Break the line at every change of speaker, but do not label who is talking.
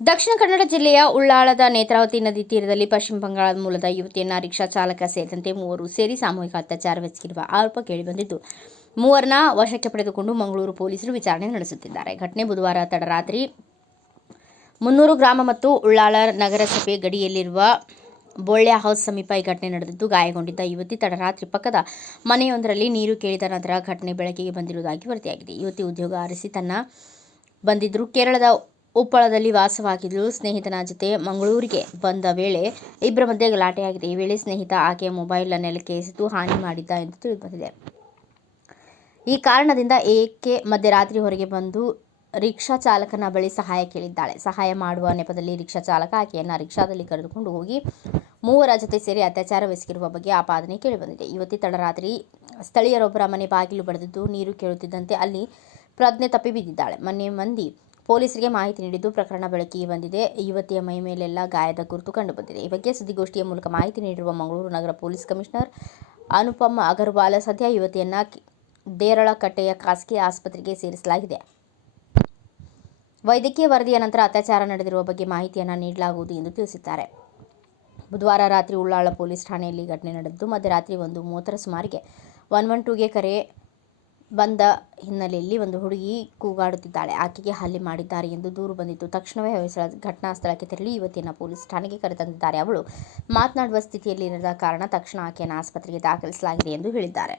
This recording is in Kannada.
ದಕ್ಷಿಣ ಕನ್ನಡ ಜಿಲ್ಲೆಯ ಉಳ್ಳಾಳದ ನೇತ್ರಾವತಿ ನದಿ ತೀರದಲ್ಲಿ ಪಶ್ಚಿಮ ಬಂಗಾಳದ ಮೂಲದ ಯುವತಿಯನ್ನ ರಿಕ್ಷಾ ಚಾಲಕ ಸೇರಿದಂತೆ ಮೂವರು ಸೇರಿ ಸಾಮೂಹಿಕ ಅತ್ಯಾಚಾರವೆಸಗಿರುವ ಆರೋಪ ಕೇಳಿಬಂದಿದ್ದು, ಮೂವರನ್ನ ವಶಕ್ಕೆ ಪಡೆದುಕೊಂಡು ಮಂಗಳೂರು ಪೊಲೀಸರು ವಿಚಾರಣೆ ನಡೆಸುತ್ತಿದ್ದಾರೆ. ಘಟನೆ ಬುಧವಾರ ತಡರಾತ್ರಿ ಮುನ್ನೂರು ಗ್ರಾಮ ಮತ್ತು ಉಳ್ಳಾಳ ನಗರಸಭೆ ಗಡಿಯಲ್ಲಿರುವ ಬೊಳ್ಳೆ ಹೌಸ್ ಸಮೀಪ ಈ ಘಟನೆ ನಡೆದಿದ್ದು, ಗಾಯಗೊಂಡಿದ್ದ ಯುವತಿ ತಡರಾತ್ರಿ ಪಕ್ಕದ ಮನೆಯೊಂದರಲ್ಲಿ ನೀರು ಕೇಳಿದ ನಂತರ ಘಟನೆ ಬೆಳಕಿಗೆ ಬಂದಿರುವುದಾಗಿ ವರದಿಯಾಗಿದೆ. ಯುವತಿ ಉದ್ಯೋಗ ಆರಿಸಿ ತನ್ನ ಬಂದಿದ್ದರು. ಕೇರಳದ ಉಪ್ಪಳದಲ್ಲಿ ವಾಸವಾಗಿದ್ದು ಸ್ನೇಹಿತನ ಜೊತೆ ಮಂಗಳೂರಿಗೆ ಬಂದ ವೇಳೆ ಇಬ್ಬರ ಮಧ್ಯೆ ಗಲಾಟೆಯಾಗಿದೆ. ಈ ವೇಳೆ ಸ್ನೇಹಿತ ಆಕೆಯ ಮೊಬೈಲ್ ನೆಲಕ್ಕೆ ಎಸೆದು ಹಾನಿ ಮಾಡಿದ್ದ ಎಂದು ತಿಳಿದುಬಂದಿದೆ. ಈ ಕಾರಣದಿಂದ ಏಕೆ ಮಧ್ಯರಾತ್ರಿ ಹೊರಗೆ ಬಂದು ರಿಕ್ಷಾ ಚಾಲಕನ ಬಳಿ ಸಹಾಯ ಕೇಳಿದ್ದಾಳೆ? ಸಹಾಯ ಮಾಡುವ ನೆಪದಲ್ಲಿ ರಿಕ್ಷಾ ಚಾಲಕ ಆಕೆಯನ್ನು ರಿಕ್ಷಾದಲ್ಲಿ ಕರೆದುಕೊಂಡು ಹೋಗಿ ಮೂವರ ಜೊತೆ ಸೇರಿ ಅತ್ಯಾಚಾರವೆಸಗಿರುವ ಬಗ್ಗೆ ಆಪಾದನೆ ಕೇಳಿಬಂದಿದೆ. ಯುವತಿ ತಡರಾತ್ರಿ ಸ್ಥಳೀಯರೊಬ್ಬರ ಮನೆ ಬಾಗಿಲು ಬಡಿದಿದ್ದು ನೀರು ಕೇಳುತ್ತಿದ್ದಂತೆ ಅಲ್ಲಿ ಪ್ರಜ್ಞೆ ತಪ್ಪಿ ಬಿದ್ದಿದ್ದಾಳೆ. ಮನೆ ಮಂದಿ ಪೊಲೀಸರಿಗೆ ಮಾಹಿತಿ ನೀಡಿದ್ದು ಪ್ರಕರಣ ಬೆಳಕಿಗೆ ಬಂದಿದೆ. ಯುವತಿಯ ಮೈ ಮೇಲೆಲ್ಲ ಗಾಯದ ಗುರುತು ಕಂಡುಬಂದಿದೆ. ಈ ಬಗ್ಗೆ ಸುದ್ದಿಗೋಷ್ಠಿಯ ಮೂಲಕ ಮಾಹಿತಿ ನೀಡಿರುವ ಮಂಗಳೂರು ನಗರ ಪೊಲೀಸ್ ಕಮಿಷನರ್ ಅನುಪಮ್ ಅಗರ್ವಾಲ್ ಸದ್ಯ ಯುವತಿಯನ್ನ ದೇರಳಕಟ್ಟೆಯ ಖಾಸಗಿ ಆಸ್ಪತ್ರೆಗೆ ಸೇರಿಸಲಾಗಿದೆ. ವೈದ್ಯಕೀಯ ವರದಿಯ ನಂತರ ಅತ್ಯಾಚಾರ ನಡೆದಿರುವ ಬಗ್ಗೆ ಮಾಹಿತಿಯನ್ನು ನೀಡಲಾಗುವುದು ಎಂದು ತಿಳಿಸಿದ್ದಾರೆ. ಬುಧವಾರ ರಾತ್ರಿ ಉಳ್ಳಾಳ ಪೊಲೀಸ್ ಠಾಣೆಯಲ್ಲಿ ಘಟನೆ ನಡೆದಿದ್ದು, ಮಧ್ಯರಾತ್ರಿ ಒಂದು ಮೂವತ್ತರ ಸುಮಾರಿಗೆ ಒನ್ ಒನ್ ಟೂಗೆ ಕರೆ ಬಂದ ಹಿನ್ನೆಲೆಯಲ್ಲಿ ಒಂದು ಹುಡುಗಿ ಕೂಗಾಡುತ್ತಿದ್ದಾಳೆ. ಆಕೆಗೆ ಹಲ್ಲೆ ಮಾಡಿದ್ದಾರೆ ಎಂದು ದೂರು ಬಂದಿತ್ತು. ತಕ್ಷಣವೇ ಹೊಯ್ಸಳ ಘಟನಾ ಸ್ಥಳಕ್ಕೆ ತೆರಳಿ ಯುವತಿಯನ್ನು ಪೊಲೀಸ್ ಠಾಣೆಗೆ ಕರೆತಂದಿದ್ದಾರೆ. ಅವಳು ಮಾತನಾಡುವ ಸ್ಥಿತಿಯಲ್ಲಿ ಇರದ ಕಾರಣ ತಕ್ಷಣ ಆಕೆಯನ್ನು ಆಸ್ಪತ್ರೆಗೆ ದಾಖಲಿಸಲಾಗಿದೆ ಎಂದು ಹೇಳಿದ್ದಾರೆ.